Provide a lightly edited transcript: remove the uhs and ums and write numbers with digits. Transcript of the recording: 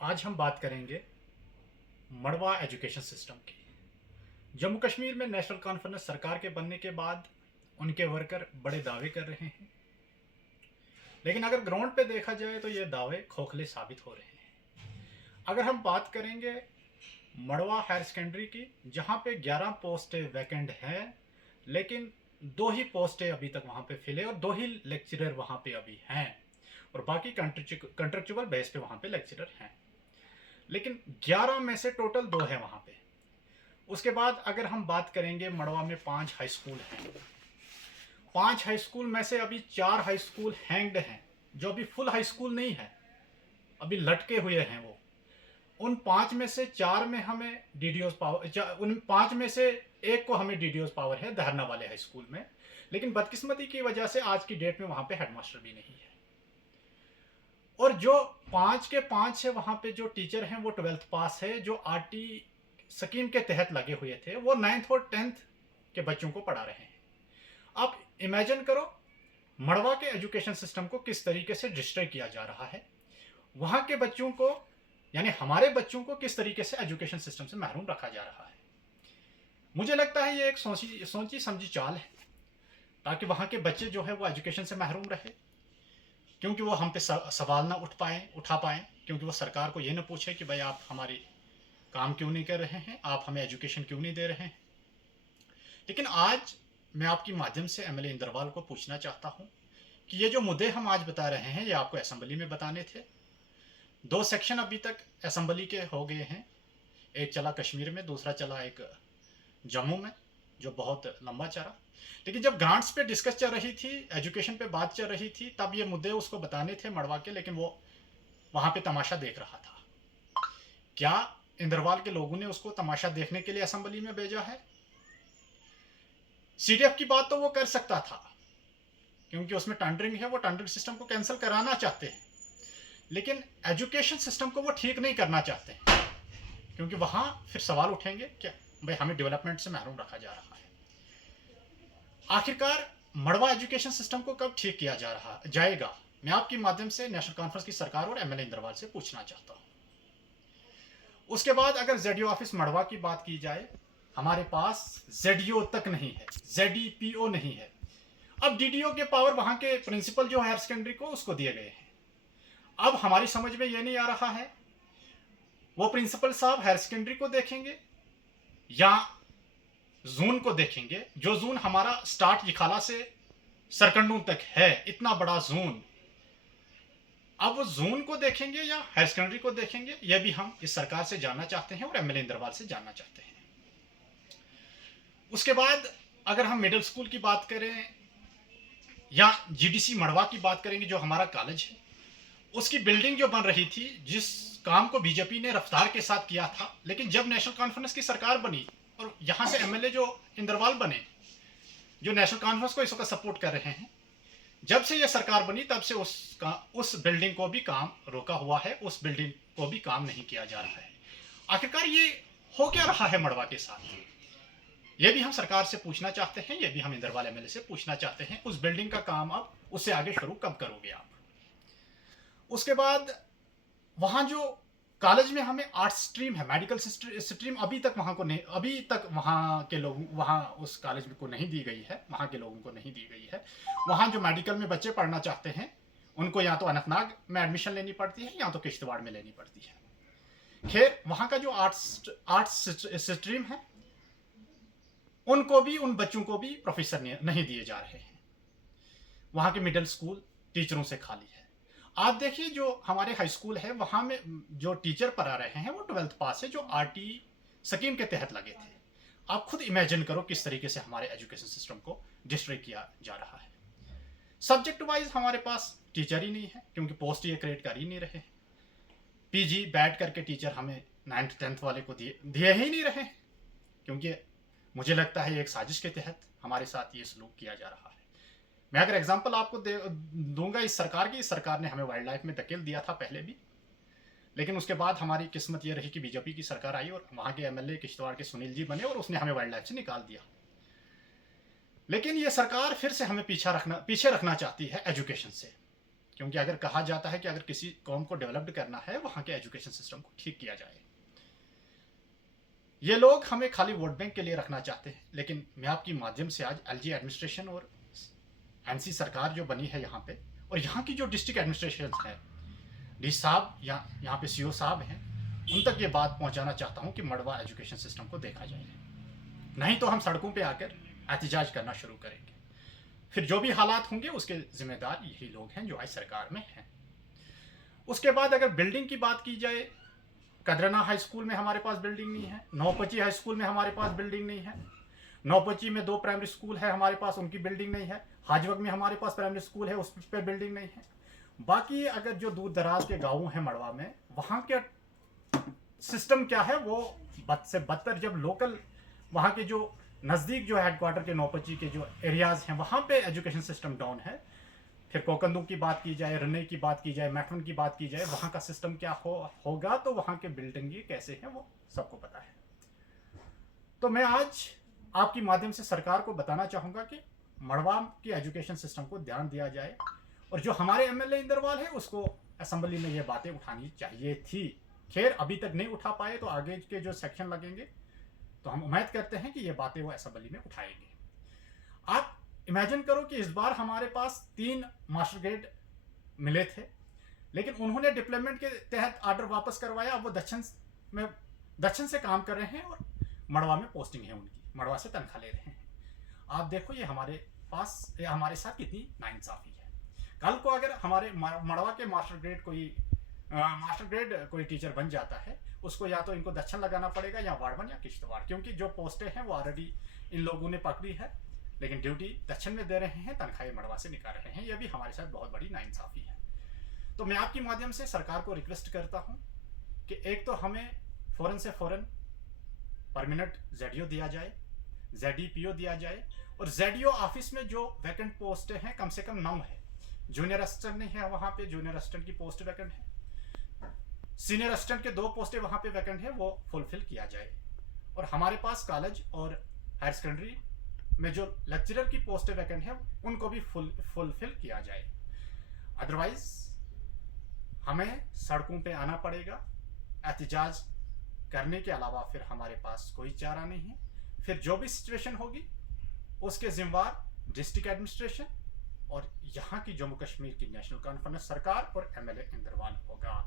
आज हम बात करेंगे मड़वा एजुकेशन सिस्टम की। जम्मू कश्मीर में नेशनल कॉन्फ्रेंस सरकार के बनने के बाद उनके वर्कर बड़े दावे कर रहे हैं, लेकिन अगर ग्राउंड पे देखा जाए तो ये दावे खोखले साबित हो रहे हैं। अगर हम बात करेंगे मड़वा हायर सेकेंडरी की, जहाँ पे 11 पोस्टें वैकेंट हैं, लेकिन 2 ही पोस्टें अभी तक वहाँ पे फिल है और 2 ही लेक्चरर वहाँ पे अभी हैं और बाकी कंट्रेक्चुअल बेस पे वहाँ पे लेक्चरर हैं। लेकिन 11 में से टोटल 2 है वहाँ पे। उसके बाद अगर हम बात करेंगे, मड़वा में 5 हाई स्कूल हैं। 5 हाई स्कूल में से अभी 4 हाई स्कूल हैंग्ड हैं, जो अभी फुल हाई स्कूल नहीं है, अभी लटके हुए हैं वो। उन 5 में से 4 में हमें डीडीओज पावर, उन 5 में से एक को हमें डीडीओज पावर है धरना वाले हाई स्कूल में, लेकिन बदकिस्मती की वजह से आज की डेट में वहाँ पे हेडमास्टर भी नहीं है। और जो 5 के 5 है वहाँ पे जो टीचर हैं वो 12th पास है, जो आरटी स्कीम के तहत लगे हुए थे, वो 9th और 10th के बच्चों को पढ़ा रहे हैं। आप इमेजिन करो मड़वा के एजुकेशन सिस्टम को किस तरीके से डिस्ट्रॉय किया जा रहा है, वहाँ के बच्चों को यानी हमारे बच्चों को किस तरीके से एजुकेशन सिस्टम से महरूम रखा जा रहा है। मुझे लगता है ये एक सोची समझी चाल है, ताकि वहाँ के बच्चे जो है वो एजुकेशन से महरूम रहे, क्योंकि वो हम पे सवाल ना उठा पाएँ, क्योंकि वो सरकार को ये ना पूछे कि भाई आप हमारी काम क्यों नहीं कर रहे हैं, आप हमें एजुकेशन क्यों नहीं दे रहे हैं। लेकिन आज मैं आपके माध्यम से एमएलए इंद्रवाल को पूछना चाहता हूं कि ये जो मुद्दे हम आज बता रहे हैं ये आपको असेंबली में बताने थे। 2 सेक्शन अभी तक असेंबली के हो गए हैं, एक चला कश्मीर में, दूसरा चला एक जम्मू में, जो बहुत लंबा चला। लेकिन जब ग्रांट्स पे डिस्कस चल रही थी, एजुकेशन पे बात चल रही थी, तब ये मुद्दे उसको बताने थे मड़वा के, लेकिन वो वहां पे तमाशा देख रहा था। क्या इंद्रवाल के लोगों ने उसको तमाशा देखने के लिए असेंबली में भेजा है? सीडीएफ की बात तो वो कर सकता था, क्योंकि उसमें टेंडरिंग है, वो टेंडरिंग सिस्टम को कैंसिल कराना चाहते हैं, लेकिन एजुकेशन सिस्टम को वो ठीक नहीं करना चाहते हैं, क्योंकि वहां फिर सवाल उठेंगे क्या भाई हमें डेवलपमेंट से महरूम रखा जा रहा है। आखिरकार मड़वा एजुकेशन सिस्टम को कब ठीक किया जाएगा, मैं आपके माध्यम से नेशनल कॉन्फ्रेंस की सरकार और एमएलए इंद्रवाल से पूछना चाहता हूं। उसके बाद अगर जेडीओ ऑफिस मड़वा की बात की जाए, हमारे पास जेडीओ तक नहीं है, जेडीपीओ नहीं है। अब डीडीओ के पावर वहां के प्रिंसिपल जो हायर सेकेंडरी को उसको दिए गए हैं। अब हमारी समझ में यह नहीं आ रहा है वो प्रिंसिपल साहब हायर सेकेंडरी को देखेंगे या जोन को देखेंगे, जो जोन हमारा स्टार्ट जिखाला से सरकंडू तक है, इतना बड़ा जोन। अब वो जोन को देखेंगे या हायर सेकेंडरी को देखेंगे, यह भी हम इस सरकार से जानना चाहते हैं और एमएलए इंद्रवाल से जानना चाहते हैं। उसके बाद अगर हम मिडिल स्कूल की बात करें या जीडीसी मड़वा की बात करेंगे, जो हमारा कॉलेज है, उसकी बिल्डिंग जो बन रही थी, जिस काम को बीजेपी ने रफ्तार के साथ किया था, लेकिन जब नेशनल कॉन्फ्रेंस की सरकार बनी और यहां से एमएलए जो इंद्रवाल बने, जो नेशनल कॉन्फ्रेंस को इस वक्त सपोर्ट कर रहे हैं, जब से यह सरकार बनी तब से उस बिल्डिंग को भी काम रोका हुआ है, उस बिल्डिंग को भी काम नहीं किया जा रहा है। आखिरकार ये हो क्या रहा है मड़वा के साथ, ये भी हम सरकार से पूछना चाहते हैं, ये भी हम इंद्रवाल एमएलए से पूछना चाहते हैं। उस बिल्डिंग का काम अब उससे आगे शुरू कब करोगे आप? उसके बाद वहां जो कॉलेज में हमें आर्ट्स स्ट्रीम है, मेडिकल स्ट्रीम अभी तक वहां के लोग वहां उस कॉलेज को नहीं दी गई है, वहां के लोगों को नहीं दी गई है। वहां जो मेडिकल में बच्चे पढ़ना चाहते हैं उनको या तो अनंतनाग में एडमिशन लेनी पड़ती है या तो किश्तवाड़ में लेनी पड़ती है। खैर, वहां का जो आर्ट्स स्ट्रीम है, उनको भी, उन बच्चों को भी प्रोफेसर नहीं दिए जा रहे हैं। वहां के मिडिल स्कूल टीचरों से खाली है। आप देखिए जो हमारे हाई स्कूल है, वहां में जो टीचर पढ़ा रहे हैं वो 12th पास है, जो आरटी स्कीम के तहत लगे थे। आप खुद इमेजिन करो किस तरीके से हमारे एजुकेशन सिस्टम को डिस्ट्रॉय किया जा रहा है। सब्जेक्ट वाइज हमारे पास टीचर ही नहीं है, क्योंकि पोस्ट ये क्रिएट कर ही नहीं रहे। पीजी बैठ करके टीचर हमें 9th 10th वाले को दिए ही नहीं रहे, क्योंकि मुझे लगता है एक साजिश के तहत हमारे साथ ये सलूक किया जा रहा है। मैं अगर एग्जांपल आपको दूंगा इस सरकार ने हमें वाइल्ड लाइफ में धकेल दिया था पहले भी, लेकिन उसके बाद हमारी किस्मत ये रही कि बीजेपी की सरकार आई और वहां के एमएलए किश्तवाड़ के सुनील जी बने और उसने हमें वाइल्ड लाइफ से निकाल दिया। लेकिन ये सरकार फिर से हमें पीछे रखना चाहती है एजुकेशन से। क्योंकि अगर कहा जाता है कि अगर किसी कौम को डेवलप्ड करना है, वहाँ के एजुकेशन सिस्टम को ठीक किया जाए। ये लोग हमें खाली वोट बैंक के लिए रखना चाहते हैं, लेकिन मैं आपकी माध्यम से आज एलजी एडमिनिस्ट्रेशन और एनसी सरकार जो बनी है यहाँ पे, और यहाँ की जो डिस्ट्रिक्ट एडमिनिस्ट्रेशन है, डी साहब यहाँ पे सीओ साहब हैं, उन तक ये बात पहुँचाना चाहता हूँ कि मड़वा एजुकेशन सिस्टम को देखा जाए, नहीं तो हम सड़कों पे आकर एहतजाज करना शुरू करेंगे। फिर जो भी हालात होंगे उसके जिम्मेदार यही लोग हैं जो आज सरकार में हैं। उसके बाद अगर बिल्डिंग की बात की जाए, कदरना हाई स्कूल में हमारे पास बिल्डिंग नहीं है, नौपची हाई स्कूल में हमारे पास बिल्डिंग नहीं है, नौपची में 2 प्राइमरी स्कूल है हमारे पास, उनकी बिल्डिंग नहीं है, हाजवग में हमारे पास प्राइमरी स्कूल है, उस पर बिल्डिंग नहीं है। बाकी अगर जो दूर दराज के गाँव हैं मड़वा में, वहाँ के सिस्टम क्या है, वो बद से बदतर। जब लोकल वहाँ के जो नज़दीक जो हेडक्वार्टर के नौपची के जो एरियाज़ हैं, वहाँ पे एजुकेशन सिस्टम डाउन है। फिर कोकंदू की बात की जाए, रन्ने की बात की जाए, मैथन की बात की जाए, वहाँ का सिस्टम क्या होगा, तो वहाँ के बिल्डिंग कैसे हैं वो सबको पता है। तो मैं आज आपकी माध्यम से सरकार को बताना चाहूँगा कि मड़वा की एजुकेशन सिस्टम को ध्यान दिया जाए, और जो हमारे एमएलए इंदरवाल है उसको असेंबली में ये बातें उठानी चाहिए थी। खैर अभी तक नहीं उठा पाए, तो आगे के जो सेक्शन लगेंगे तो हम उम्मीद करते हैं कि ये बातें वो असेंबली में उठाएंगे। आप इमेजिन करो कि इस बार हमारे पास 3 मास्टर ग्रेड मिले थे, लेकिन उन्होंने डिप्लॉयमेंट के तहत ऑर्डर वापस करवाया। अब वो दक्षिण से काम कर रहे हैं और मड़वा में पोस्टिंग है उनकी, मड़वा से तनख्वाह ले रहे हैं। आप देखो ये हमारे साथ कितनी नाइंसाफी है। कल को अगर हमारे मड़वा के मास्टर ग्रेड कोई टीचर बन जाता है, उसको या तो इनको दक्षिण लगाना पड़ेगा या वाड़वन या किश्तवाड़, क्योंकि जो पोस्टें हैं वो ऑलरेडी इन लोगों ने पकड़ी है, लेकिन ड्यूटी दक्षिण में दे रहे हैं, तनख्वाहें मड़वा से निकाल रहे हैं। यह भी हमारे साथ बहुत बड़ी नाइंसाफी है। तो मैं आपके माध्यम से सरकार को रिक्वेस्ट करता हूं कि एक तो हमें फौरन से फौरन परमानेंट जेडीओ दिया जाए, जेडीपीओ दिया जाए, और जेडीओ ऑफिस में जो वैकेंट पोस्टें हैं कम से कम 9 है। जूनियर असिस्टेंट नहीं है वहाँ पे, जूनियर असिस्टेंट की पोस्ट वैकेंट है। सीनियर असिस्टेंट के 2 पोस्टें वहाँ पे वैकेंट है, वो फुलफिल किया जाए। और हमारे पास कॉलेज और हायर सेकेंडरी में जो लेक्चरर की पोस्टें वैकेंट है उनको भी फुलफिल किया जाए। अदरवाइज हमें सड़कों पे आना पड़ेगा। एहतजाज करने के अलावा फिर हमारे पास कोई चारा नहीं है। फिर जो भी सिचुएशन होगी उसके जिम्मेवार डिस्ट्रिक्ट एडमिनिस्ट्रेशन और यहाँ की जम्मू कश्मीर की नेशनल कॉन्फ्रेंस सरकार और एमएलए इंदरवाल होगा।